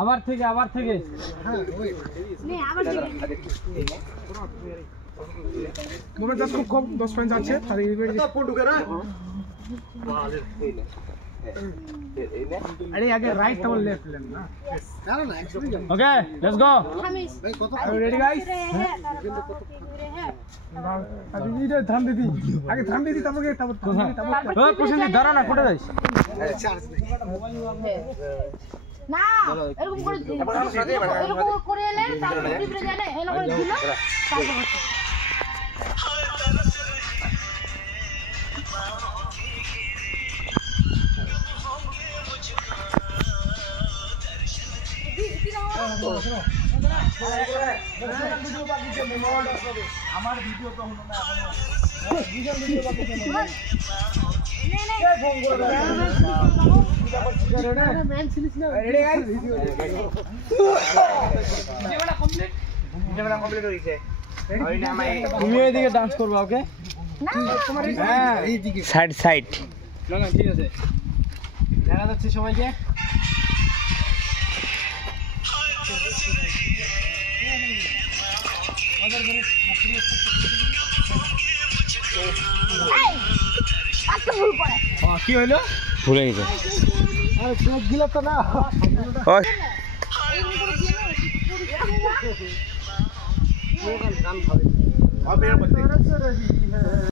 আবার থেকে mobile just খুব কম 10 পয়েন্ট যাচ্ছে আর এই अरे आगे राइट और लेफ्ट लेना ओके लेट्स गो भाई रेडी गाइस अभी इधर थाम दीदी आगे थाम दीदी तब ओ प्रशांत दाঁড়া না কোটে যাইস চার্জ নেই না এরকম করে এলে তারপর টিপে যায় না এলো করে দিল তারপর আমার ভিডিও তো হলো না রেডি গাইস ভিডিওটা কমপ্লিট হইছে তুমি এইদিকে ডান্স করবা ওকে না তোমার এইদিকে সাইড না ঠিক আছে দেখা যাচ্ছে সবাইকে কি হইলো ভুলে গেছে আরে ট্রেক দিল তো না ওই গান খাবে